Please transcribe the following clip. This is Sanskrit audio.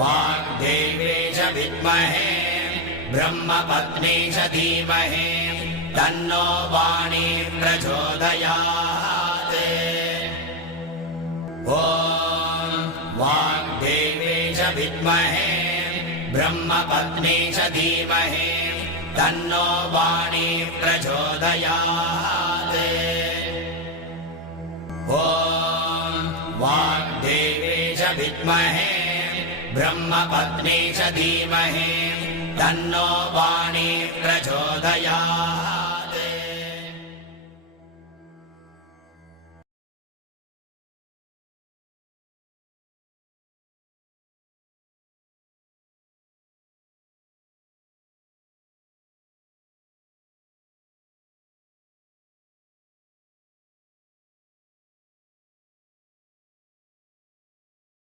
वाग्देवे च विद्महे ब्रह्मपत्नी च धीमहि तन्नो वाणी प्रचोदयात्। ॐ वाग्देवे च विद्महे ब्रह्मपत्नी च धीमहि तन्नो वाणी प्रचोदयात्। ॐ वाग्देवे च विद्महे ब्रह्मपत्नी च धीमहि तन्नो वाणी प्रचोदयात्।